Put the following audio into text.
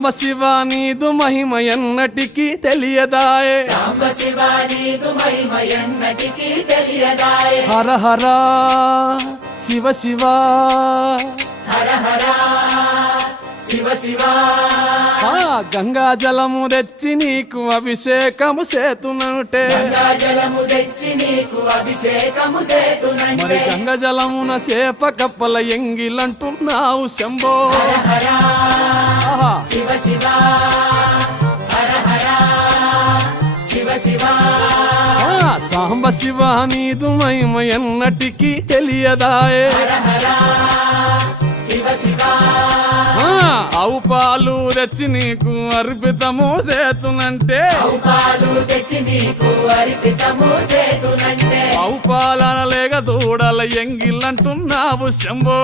సాంబ శివ నీదు మహిమ ఎన్నటికి తెలియదాయే. సాంబ మహిమ ఎన్నటికీ తెలియదాయే హర హర శివ శివ. హర హర గంగా జలము తెచ్చి నీకు అభిషేకము చేతునంటే జలము తెచ్చి నీకు అభిషేకము మరి గంగ జలమున సేప కప్పల ఎంగిలంటున్నావు శంభో. హర శివ శివ హర హర శివ శివ. ఆ, సాంబ శివ నీదు మహిమ ఎన్నటికీ తెలియదాయే. ఆవు పాలు తెచ్చి నీకు అర్పితము చేతునంటే. ఆవు పాలన లేక దూడల ఎంగిలంటున్నావు శంభో.